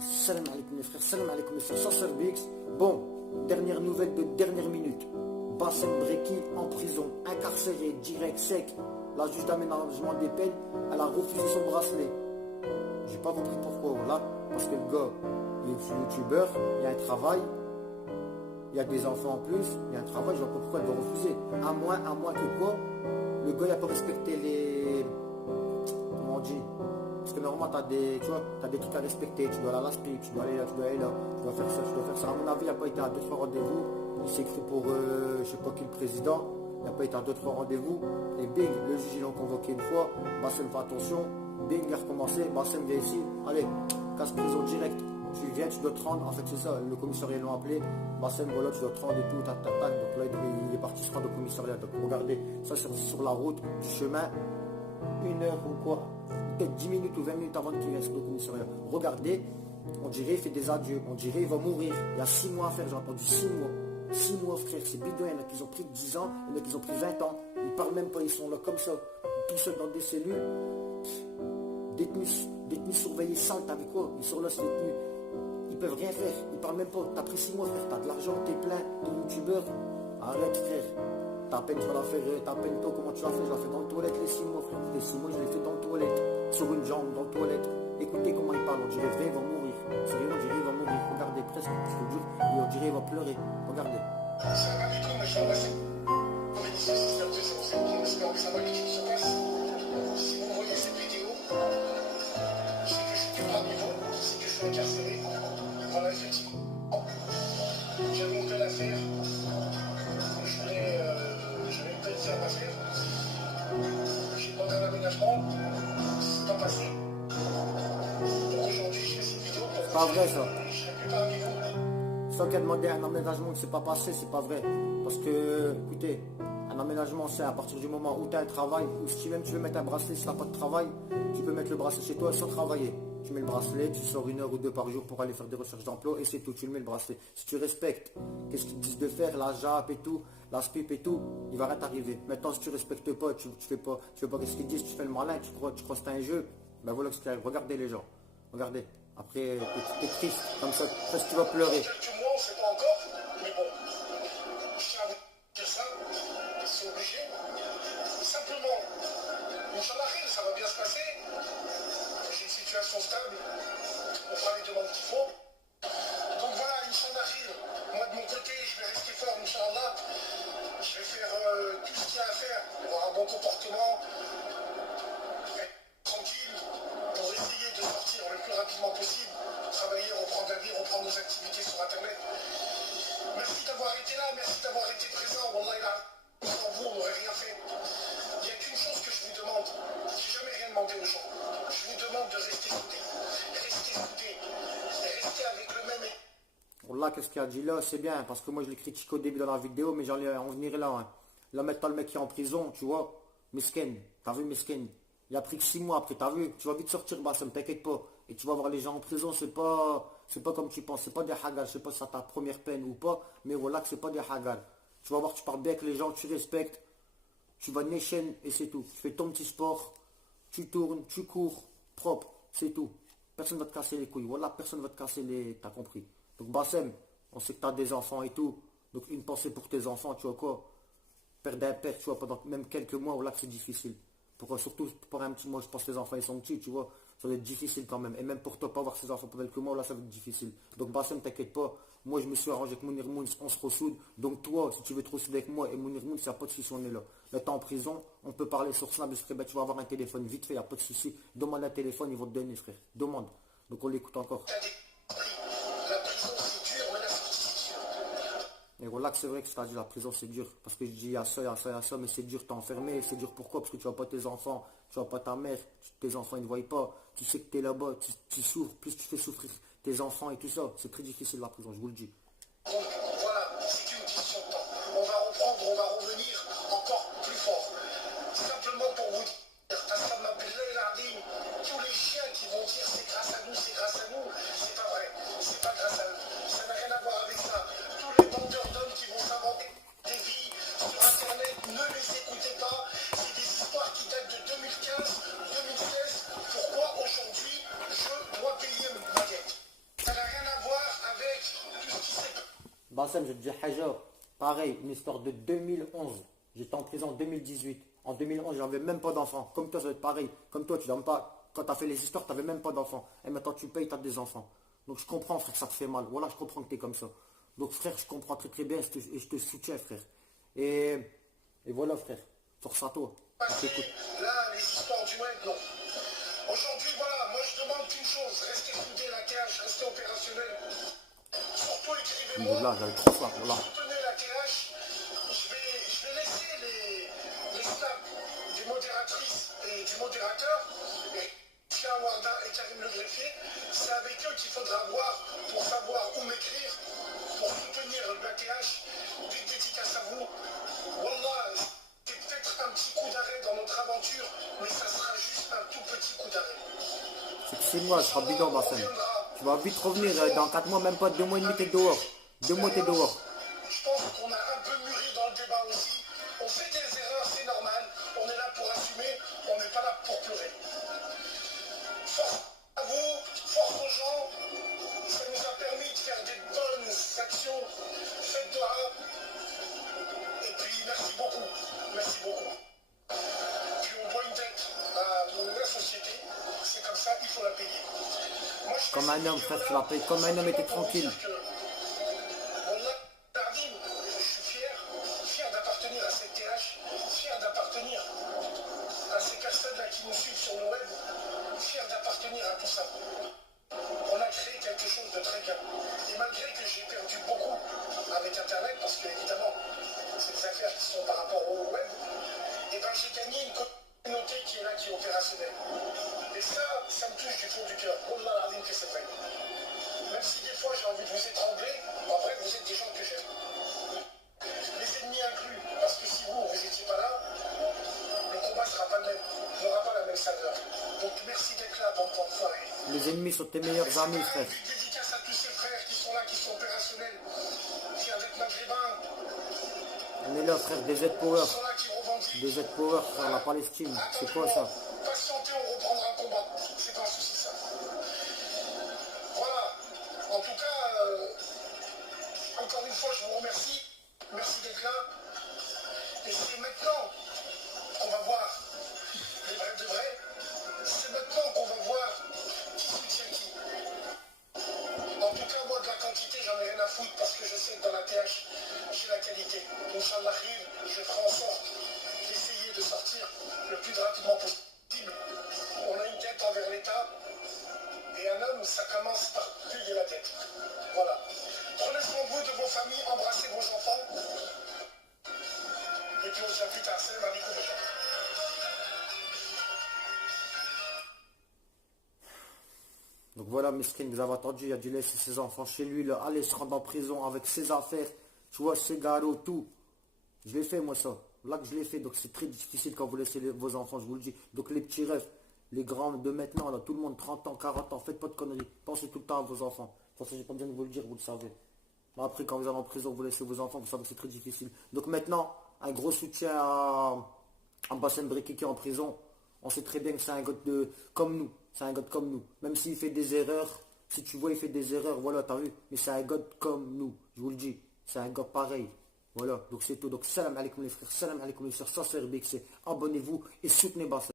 Salam alaikum les frères, salam alaikum les frères, Chasseur BX. Bon, dernière nouvelle de dernière minute. Bassem Breki en prison, incarcéré, direct, sec. La juge d'aménagement des peines, elle a refusé son bracelet. J'ai pas compris pourquoi, là. Parce que le gars, il est youtubeur, il y a un travail, il y a des enfants en plus, il y a un travail, je vois pas pourquoi elle doit refuser. À moins que quoi, le gars il a pas respecté les... Comment on dit? Parce que normalement, tu as des trucs à respecter. Tu dois aller à l'ASPIC, tu dois aller là, tu dois aller là. Tu dois faire ça, tu dois faire ça. À mon avis, il n'a pas été à 2-3 rendez-vous. Il s'est écrit pour, je sais pas qui, le président. Il n'a pas été à 2-3 rendez-vous. Et bing, le juge, ils l'ont convoqué une fois. Bassem, fais attention. Bing, il a recommencé. Bassem, viens ici. Allez, casse prison direct. Tu viens, tu dois te rendre. En fait, c'est ça. Le commissariat l'ont appelé. Bassem, voilà, tu dois te rendre et tout. Tac, tac, tac. Donc là, il est parti se rendre au commissariat. Donc regardez, ça, c'est sur la route du chemin. 1 heure ou quoi, peut-être 10 minutes ou 20 minutes avant qu'il vienne au commissariat. Regardez, on dirait il fait des adieux, on dirait il va mourir. Il y a 6 mois à faire, j'ai entendu 6 mois. 6 mois frère, c'est bidon, il y en a qui ont pris 10 ans, il y en a qui ont pris 20 ans. Ils parlent même pas, ils sont là comme ça, tout seuls dans des cellules. Détenus surveillés, sales, t'as vu quoi? Ils sont là, c'est détenus. Ils peuvent rien faire, ils parlent même pas. T'as pris 6 mois frère, t'as de l'argent, t'es plein, t'es youtubeur. Arrête frère. Ta peine, tu vas la faire, ta peine, toi, comment tu l'as fait? Je l'ai fait dans les toilettes les 6 mois, frère. Les 6 mois, je l'ai fait dans les toilettes, sur une jambe, dans les toilettes. Écoutez comment il parle, on dirait vrai, il va mourir. Sérieux, on dirait il va mourir. Regardez, presque, je vous jure, et on dirait il va pleurer. Regardez. Ça va du tout, mais je vais passer. On va essayer de se faire c'est bon, j'espère que ça va, que tout se passe. Si vous voyez cette vidéo, c'est que je suis plus parmi vous, c'est que je suis incarcéré. Voilà, effectivement. J'ai monté l'affaire. J'avais une petite à faire. J'ai demandé un aménagement, c'est pas passé. Donc aujourd'hui, je fais cette vidéo pour C'est pas vrai ça. je serai plus parmi vous. Ceux qui a demandé un aménagement qui ne s'est pas passé, c'est pas vrai. Parce que, écoutez, un aménagement, c'est à partir du moment où tu as un travail, ou si même tu veux mettre un bracelet, si tu n'as pas de travail, tu peux mettre le bracelet chez toi sans travailler. Tu mets le bracelet, tu sors 1 heure ou 2 par jour pour aller faire des recherches d'emploi et c'est tout, tu le mets le bracelet. Si tu respectes, qu'est-ce qu'ils te disent de faire, la JAP et tout, la SPIP et tout, il va rien t'arriver. Maintenant, si tu respectes pas, tu fais pas qu'est-ce qu'ils disent, tu fais le malin, tu crois que c'est un jeu, ben voilà ce qui arrive. Regardez les gens, regardez. Après, t'es triste, comme ça, presque tu vas pleurer. Quelques mois, on ne sait pas encore, mais bon, je tiens à vous dire ça, c'est obligé. Simplement, Inch'Allah, ça va bien se passer. J'ai une situation stable, on fera les demandes qu'il faut. Donc voilà, Inch'Allah, moi de mon côté, je vais rester fort, Inch'Allah. Je vais faire tout ce qu'il y a à faire pour avoir un bon comportement, être tranquille, pour essayer de sortir le plus rapidement possible, travailler, reprendre la vie, reprendre nos activités sur Internet. Merci d'avoir été là, merci d'avoir été présent. Wallah, là, sans vous, on n'aurait rien fait. Il n'y a qu'une chose que je vous demande. J'ai jamais rien demandé aux gens. Je vous demande de rester soudés. Restez soudés. Restez avec le même... Là, qu'est-ce qu'il a dit là? C'est bien, parce que moi je l'ai critiqué au début de la vidéo, mais j'allais en venir là. Hein. Là, maintenant, le mec qui est en prison, tu vois, Mesken, t'as vu Mesken? Il a pris que 6 mois après, t'as vu? Tu vas vite sortir, bah ça me t'inquiète pas. Et tu vas voir les gens en prison, c'est pas comme tu penses, c'est pas des hagas, je sais pas si c'est ta première peine ou pas, mais voilà que c'est pas des hagas. Tu vas voir, tu parles bien avec les gens, tu respectes, tu vas nation et c'est tout. Tu fais ton petit sport, tu tournes, tu cours, propre, c'est tout. Personne va te casser les couilles, voilà, personne va te casser les... T'as compris. Donc Bassem, on sait que tu as des enfants et tout. Donc une pensée pour tes enfants, tu vois quoi. Perdre un père, tu vois, pendant même quelques mois, voilà que c'est difficile. Surtout pour un petit mois, je pense que les enfants ils sont petits, tu vois. Ça va être difficile quand même. Et même pour toi, pas voir ses enfants pendant quelques mois, là ça va être difficile. Donc Bassem, t'inquiète pas. Moi je me suis arrangé avec Mounir Moun, on se ressoude. Donc toi, si tu veux te ressouder avec moi et Mounir Moun, il n'y a pas de souci, on est là. Là t'es en prison, on peut parler sur Snap, tu vas avoir un téléphone vite fait, il n'y a pas de souci. Demande un téléphone, ils vont te donner, frère. Demande. Donc on l'écoute encore. Et voilà que c'est vrai que c'est-à-dire la prison c'est dur. Parce que je dis il y a ça, il y a ça, il y a ça, mais c'est dur, t'es enfermé. C'est dur pourquoi? Parce que tu vois pas tes enfants, tu vois pas ta mère, tes enfants ils ne voient pas. Tu sais que tu es là-bas, tu souffres, plus tu fais souffrir tes enfants et tout ça. C'est très difficile la prison, je vous le dis. Donc voilà, c'est qu'une question de temps. On va reprendre, on va revenir encore plus fort. Simplement pour vous dire, tous les chiens qui vont dire c'est grâce à nous, c'est pas vrai. C'est pas grâce à eux. Ça n'a rien à voir avec ça. Tous les vendeurs d'hommes qui vont s'inventer des vies sur Internet, ne les écoutez pas. C'est des histoires qui datent de 2015, 2016. Pourquoi aujourd'hui je dois payer ma dette? Bassem, je te dis Haja, pareil, une histoire de 2011. J'étais en prison en 2018. En 2011, j'avais même pas d'enfants. Comme toi, ça va être pareil. Comme toi, tu n'aimes pas. Quand tu as fait les histoires, tu n'avais même pas d'enfants. Et maintenant, tu payes, tu as des enfants. Donc, je comprends, frère, ça te fait mal. Voilà, je comprends que tu es comme ça. Donc, frère, je comprends très très bien et je te soutiens, frère. Et, et voilà, frère. Force à toi. On t'écoute. Là, les histoires du web, non. Aujourd'hui, voilà, moi je demande qu'une chose, restez soudés la cage, restez opérationnel. Surtout écrivez-moi, Là, j'avais trop faim. Voilà. soutenez la TH. Je vais laisser les snaps des modératrices et du modérateur, et Tia Warda et Karim Le Greffier. C'est avec eux qu'il faudra voir pour savoir où m'écrire, pour soutenir la TH. Big dédicace à vous. Wallah, c'est peut-être un petit coup d'arrêt dans notre aventure, mais ça sera juste un tout petit coup d'arrêt. C'est que 6 mois, je serai bidon, Bassem. Tu vas vite revenir. Dans 4 mois, même pas 2 mois et demi, t'es dehors. 2 mois, t'es dehors. Je pense qu'on a un peu mûri dans le débat aussi. On fait des erreurs, c'est normal. On est là pour assumer, on n'est pas là pour pleurer. Force à vous, force aux gens. Ça nous a permis de faire des bonnes actions. Faites de rap. Et puis merci beaucoup. Merci beaucoup. Puis on doit une dette à la société. C'est comme ça, il faut la payer. Moi, Comme un homme, frère, tu la payes. Comme un homme, et t'es tranquille. Je suis fier d'appartenir à cette TH, fier d'appartenir à ces personnes-là qui nous suivent sur le web, fier d'appartenir à tout ça. On a créé quelque chose de très bien. Et malgré que j'ai perdu beaucoup avec Internet, parce que évidemment, c'est des affaires qui sont par rapport au web, et ben j'ai gagné une communauté qui est là, qui est opérationnelle. Et ça me touche du fond du cœur. Wallah l'azim que c'est vrai. Même si des fois j'ai envie de vous étrangler, en vrai vous êtes des gens que j'aime. Les ennemis inclus, parce que si vous n'étiez pas là, le combat ne sera pas le même, n'aura pas la même saveur. Donc merci d'être là, bon enfoiré. Les ennemis sont tes meilleurs amis, frère. Dédicace à tous ces frères qui sont là, qui sont opérationnels, qui avec Maghrébin, On est là, frère, des Z-Power. qui sont là, qui revendiquent. Des Z-Power, frère, la Palestine. C'est quoi ça? Patientez, on reprendra un combat. C'est pas un souci ça. Voilà. En tout cas, encore une fois, je vous remercie. Merci d'être là. Et c'est maintenant qu'on va voir les vrais de vrais. C'est maintenant qu'on va voir qui soutient qui. En tout cas, moi, de la quantité, j'en ai rien à foutre parce que je sais que dans la TH, j'ai la qualité. Inch'Allah, je ferai en sorte d'essayer de sortir le plus rapidement possible. On a une dette envers l'État. Et un homme, ça commence par payer la dette. Voilà. Prenez soin de vous, de vos familles, embrassez vos enfants. Et puis on se dit à plus tard. Salam alaikum. Donc voilà, Miskin, vous avez entendu, il a dû laisser ses enfants chez lui, là, aller se rendre en prison avec ses affaires, tu vois, ses garots, tout. Je l'ai fait, moi, ça. Là que je l'ai fait, donc c'est très difficile quand vous laissez vos enfants, je vous le dis. Donc les petits rêves, les grands de maintenant, là, tout le monde, 30 ans, 40 ans, faites pas de conneries. Pensez tout le temps à vos enfants. De toute façon, j'ai pas besoin de vous le dire, vous le savez. Mais après, quand vous allez en prison, vous laissez vos enfants, vous savez que c'est très difficile. Donc maintenant, un gros soutien à Bassem Breki qui est en prison. On sait très bien que c'est un gars comme nous. C'est un gars comme nous. Même s'il fait des erreurs, si tu vois, il fait des erreurs, voilà, t'as vu. Mais c'est un gars comme nous, je vous le dis. C'est un gars pareil. Voilà, donc c'est tout. Donc salam alaikum les frères, salam alaikum les sœurs, ça c'est Rbix, abonnez-vous et soutenez Bassem.